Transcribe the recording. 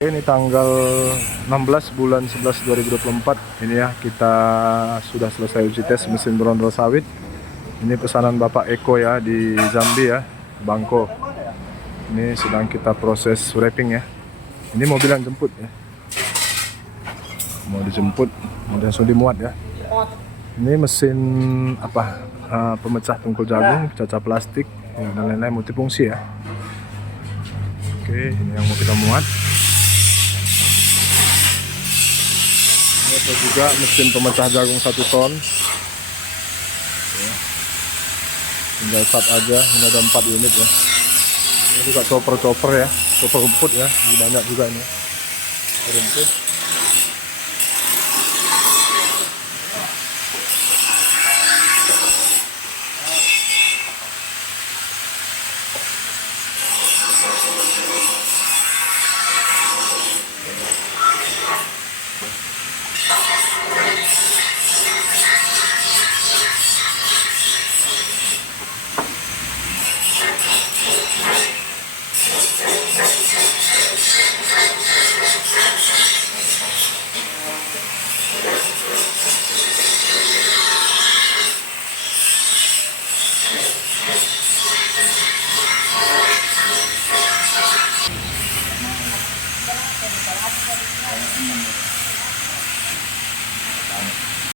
Ini tanggal 16 bulan 11 2024. Ini ya, kita sudah selesai uji tes mesin berondol sawit. Ini pesanan Bapak Eko ya di Jambi ya, Bangko. Ini sedang kita proses wrapping ya. Ini mobil yang jemput ya. Mau dijemput, mau langsung dimuat ya. Ini mesin apa? Pemecah tungkul jagung, caca plastik ya, dan lain-lain multifungsi ya. Oke, ini yang mau kita muat. Ada juga mesin pemecah jagung 1 ton ya. Tinggal start aja. Ini ada 4 unit ya. Ini juga chopper ya, chopper rumput ya. Ini banyak juga ini rumput.